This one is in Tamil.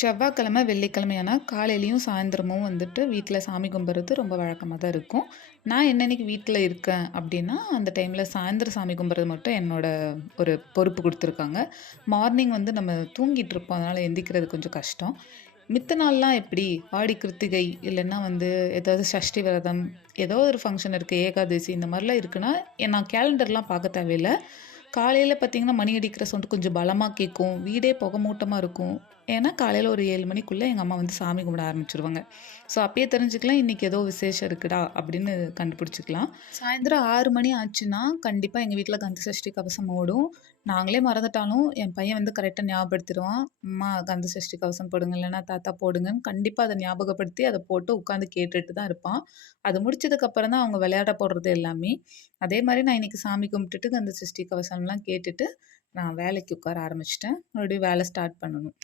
செவ்வாய்க்கிழமை, வெள்ளிக்கிழமையானா காலையிலயும், சாயந்தரமும் வந்துட்டு வீட்ல சாமி கும்பிட்றது ரொம்ப வழக்கமா தான் இருக்கும். நான் என்னன்னைக்கு வீட்ல இருக்கேன் அப்டின்னா, அந்த டைம்ல சாயந்தரம் சாமி கும்பிட்றது மட்டும் என்னோட ஒரு பொறுப்பு குடுத்துருக்காங்க. மார்னிங் வந்து நம்ம தூங்கிட்டு இருப்போம். அதனால எந்திரிக்கிறது கொஞ்சம் கஷ்டம். மித்த நாள்லாம் எப்படி? ஆடி கிருத்திகை இல்லன்னா வந்து ஏதாவது சஷ்டி விரதம், ஏதோ ஒரு ஃபங்ஷன் இருக்கு, ஏகாதசி இந்த மாரிலாம் இருக்குன்னா, நான் கேலண்டர்லாம் பார்க்க தேவையில்ல. காலையில பார்த்தீங்கன்னா, மணி அடிக்கிற சவுண்ட் கொஞ்சம் பலமா கேட்கும். வீடே புகமூட்டமா இருக்கும். ஏன்னா, காலையில ஒரு 7 மணிக்குள்ள எங்க அம்மா வந்து சாமி கும்பிட ஆரம்பிச்சுருவாங்க. ஸோ, அப்பயே தெரிஞ்சுக்கலாம், இன்னைக்கு ஏதோ விசேஷம் இருக்குடா அப்படின்னு கண்டுபிடிச்சுக்கலாம். சாயந்தரம் 6 மணி ஆச்சுன்னா, கண்டிப்பா எங்க வீட்ல கந்த சஷ்டி கவசம் ஓடும். நாங்களே மறந்துட்டாலும், என் பையன் வந்து கரெக்ட்டா ஞாபகப்படுத்திருவான். "அம்மா கந்த சஷ்டி கவசம் போடுங்க, இல்லன்னா தாத்தா போடுங்கன்னு" கண்டிப்பா அத ஞாபகப்படுத்தி, அத போட்டு உட்காந்து கேட்டுட்டு தான் இருப்பான். அது முடிச்சதுக்கப்புறம் தான் அவங்க விளையாட போடுறது எல்லாமே. அதே மாரி நான் இன்னைக்கு சாமி கும்பிட்டுட்டு, கந்த சஷ்டி கவசம்லாம் கேட்டுட்டு, நான் வேலைக்கு உட்கார ஆரம்பிச்சுட்டேன். மறுபடியும் வேலை ஸ்டார்ட் பண்ணணும்.